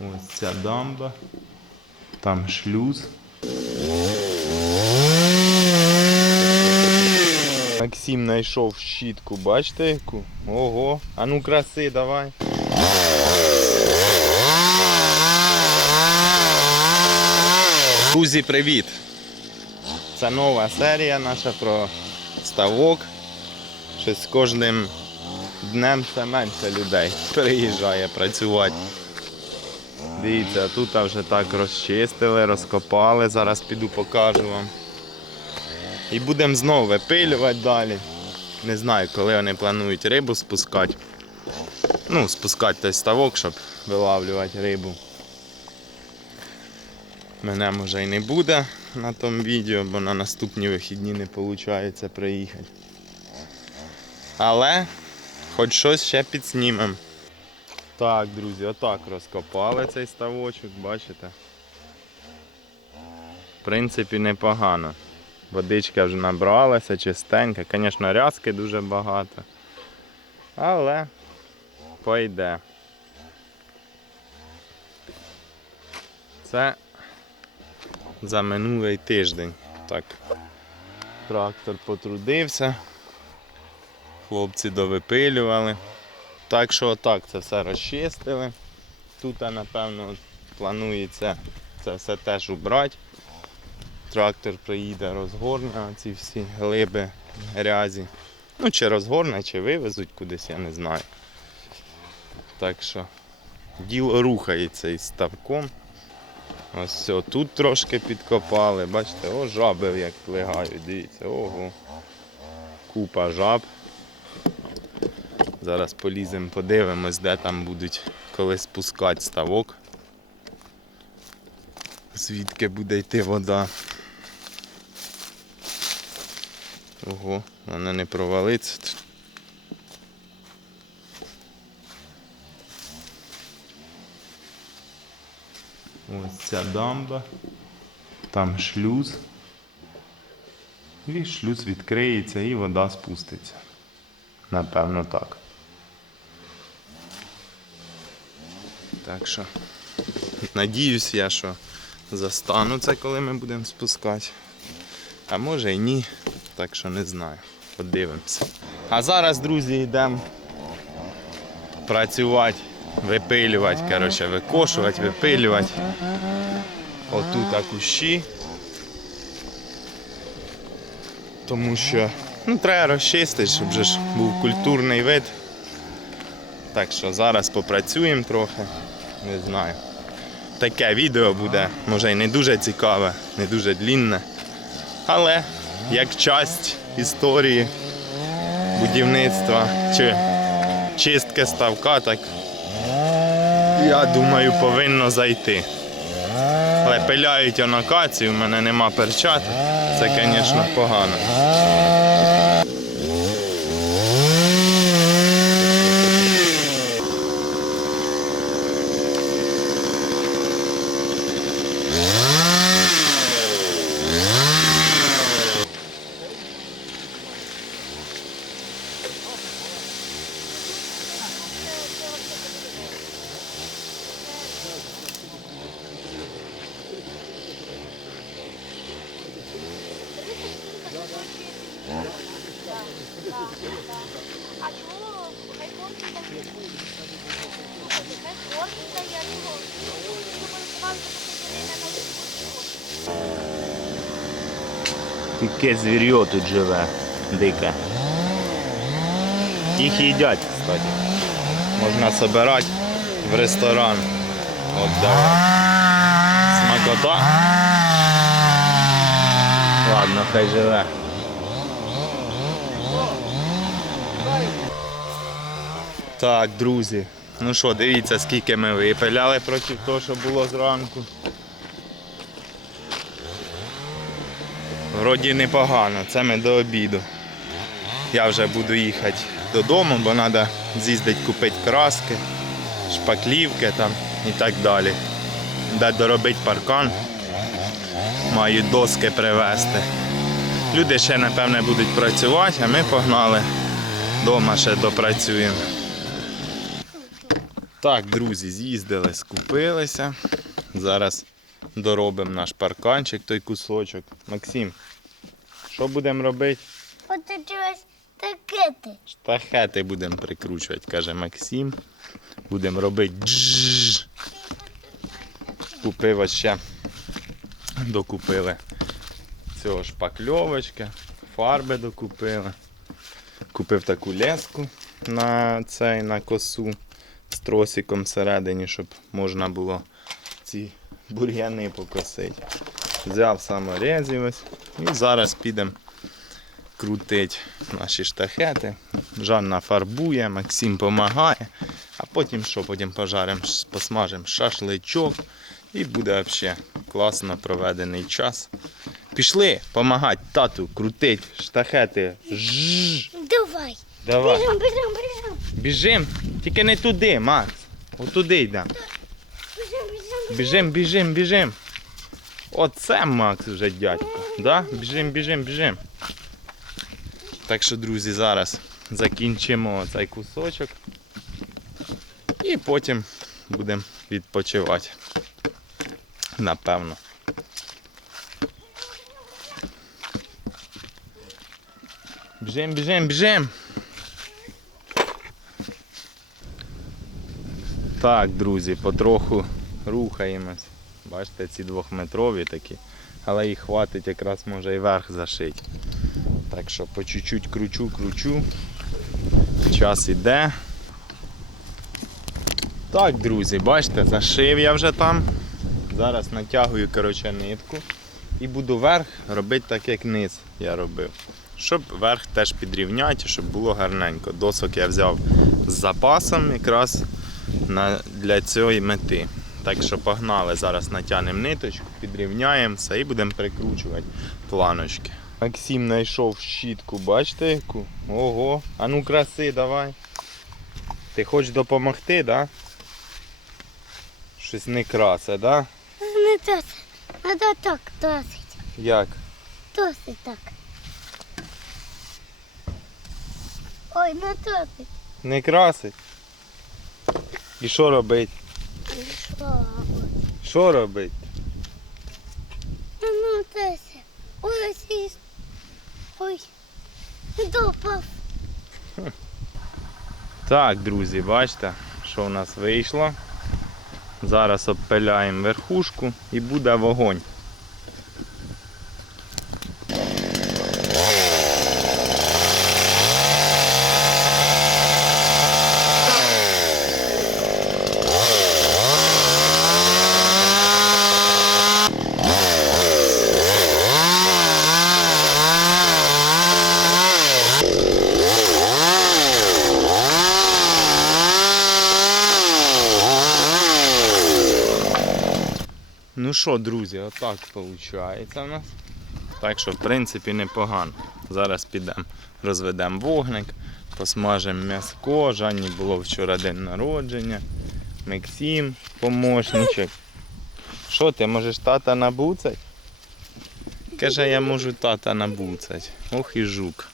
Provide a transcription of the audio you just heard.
Ось ця дамба. Там шлюз. Максим знайшов щітку, бачите яку? Ого. А ну краси, давай. Друзі, привіт! Це нова серія наша про ставок. Щось з кожним днем все менше людей приїжджає працювати. Дивіться, тут вже так розчистили, розкопали. Зараз піду покажу вам. І будемо знову випилювати далі. Не знаю, коли вони планують рибу спускати. Ну, спускати той ставок, щоб вилавлювати рибу. Мене може і не буде на тому відео, бо на наступні вихідні не виходить приїхати. Але хоч щось ще підснімемо. Так, друзі, отак розкопали цей ставочок, бачите? В принципі, непогано. Водичка вже набралася, чистенька. Звісно, рязки дуже багато. Але пойде. Це за минулий тиждень. Так. Трактор потрудився. Хлопці довипилювали. Так що отак це все розчистили. Тут, напевно, планується це все теж убрати. Трактор приїде, розгорне ці всі глиби, грязі. Ну, чи розгорне, чи вивезуть кудись, я не знаю. Так що діло рухається із ставком. Ось все, тут трошки підкопали, бачите, о, жаби як плигають, дивіться, ого. Купа жаб. Зараз поліземо, подивимось, де там будуть коли спускати ставок. Звідки буде йти вода. Ого, вона не провалиться. Ось ця дамба. Там шлюз. І шлюз відкриється і вода спуститься. Напевно так. Так що надіюсь я, що застану це, коли ми будемо спускати. А може і ні. Так що не знаю. Подивимося. А зараз, друзі, йдемо працювати, випилювати, коротше, викошувати, випилювати. Отут кущі. Тому що ну, треба розчистити, щоб же ж був культурний вид. Так що зараз попрацюємо трохи, не знаю. Таке відео буде, може і не дуже цікаве, не дуже длінне. Але як часть історії будівництва чи чистки ставка, так я думаю повинно зайти. Але пиляють анакацію, в мене нема перчаток. Це, звісно, погано. А чого хай корки дають? Хай корки дають. Яке звір'я тут живе, дике. Їх їдять, кстати. Можна збирати в ресторан. От давай. Смакота. Ладно, хай живе. Так, друзі. Ну що, дивіться, скільки ми випиляли проти того, що було зранку. Вроді непогано, це ми до обіду. Я вже буду їхати додому, бо треба з'їздити купити краски, шпаклівки там і так далі. Де доробити паркан, маю доски привезти. Люди ще, напевне, будуть працювати, а ми погнали. Дома ще допрацюємо. Так, друзі, з'їздили, скупилися. Зараз доробимо наш парканчик, той кусочок. Максим, що будемо робити? Ось таке ти. Штахети будемо прикручувати, каже Максим. Будемо робити джж. Купив ще. Докупили цього шпакльовочки, фарби докупили. Купив таку леску на цей на косу з тросиком всередині, щоб можна було ці бур'яни покосити. Взяв саморези ось і зараз підемо крутить наші штахети. Жанна фарбує, Максим допомагає, а потім що, потім пожаримо, посмажемо шашличок і буде взагалі класно проведений час. Пішли допомагати тату крутить штахети. Жжж. Давай. Давай. Біжим, біжим, біжим. Біжим. Тільки не туди, Макс. Отуди йдемо. Біжим, біжим. Біжим. Оце Макс вже дядько. Да? Біжим, біжим, біжим. Так що, друзі, зараз закінчимо цей кусочок. І потім будемо відпочивати. Напевно. Біжим, біжим, біжим. Так, друзі, потроху рухаємось. Бачите, ці двохметрові такі, але їх хватить якраз може і верх зашити. Так що по чуть-чуть кручу, кручу. Час іде. Так, друзі, бачите, зашив я вже там. Зараз натягую коротше, нитку і буду верх робити так, як низ я робив. Щоб верх теж підрівняти, щоб було гарненько. Досок я взяв з запасом якраз для цієї мети. Так що погнали, зараз натягнемо ниточку, підрівняємо все і будемо прикручувати планочки. Максим знайшов щітку, бачите яку? Ого, а ну краси давай. Ти хочеш допомогти, да? Щось не красе, да? Не досить. Надо так, досить. Як? Досить так. Ой, не досить. Не красить? І що робить? Що? Що робить? Ну, це ось ось. Ой. Допав. Так, друзі, бачите, що в нас вийшло. Зараз обпиляємо верхушку і буде вогонь. Ну що, друзі, отак виходить у нас. Так що, в принципі, непогано. Зараз підемо, розведемо вогник, посмажемо м'яско. Жанні було вчора день народження. Максим, помощничок. Що ти, можеш тата набуцать? Каже, я можу тата набуцать. Ох і жук.